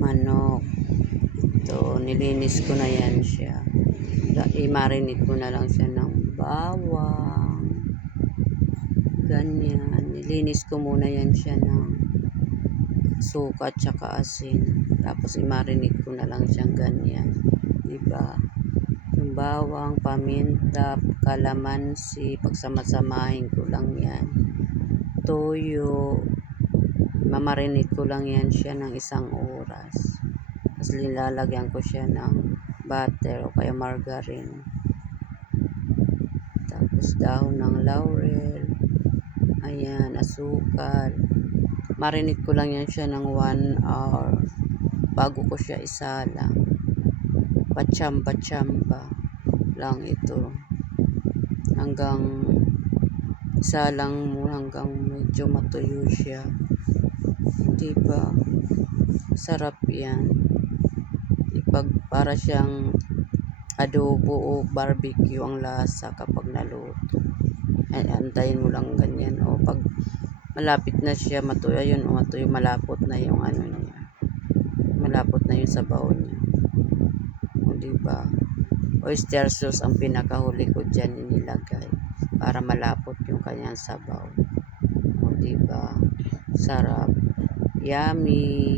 manok. Ito, nilinis ko na yan siya. I-marinate ko na lang siya ng bawang. Ganyan. Nilinis ko muna yan siya ng suka at saka asin. Tapos i-marinate ko na lang siyang ganyan. Diba? Yung bawang, paminta, kalamansi, pagsama-samahin ko lang yan. Toyo. Mamarinate ko lang yan siya ng 1 oras. Tapos nilalagyan ko siya ng butter o kaya margarine. Tapos dahon ng laurel. Ayan, asukal. Marinate ko lang yan siya ng 1 hour bago ko siya isalang. Pachamba-chamba lang ito. Hanggang isalang mo hanggang medyo matuyo siya. Diba? Sarap yan. Para siyang adobo o barbecue ang lasa kapag naluto. Ay, antayin mo lang ganyan. O pag malapit na siya matuyo, yun o matuyo, malapot na yung ano niya. Malapot na yung sabaw niya. O diba? Oyster sauce ang pinakahuli ko dyan inilagay para malapot yung kanyang sabaw. O diba? Sarap. Yummy.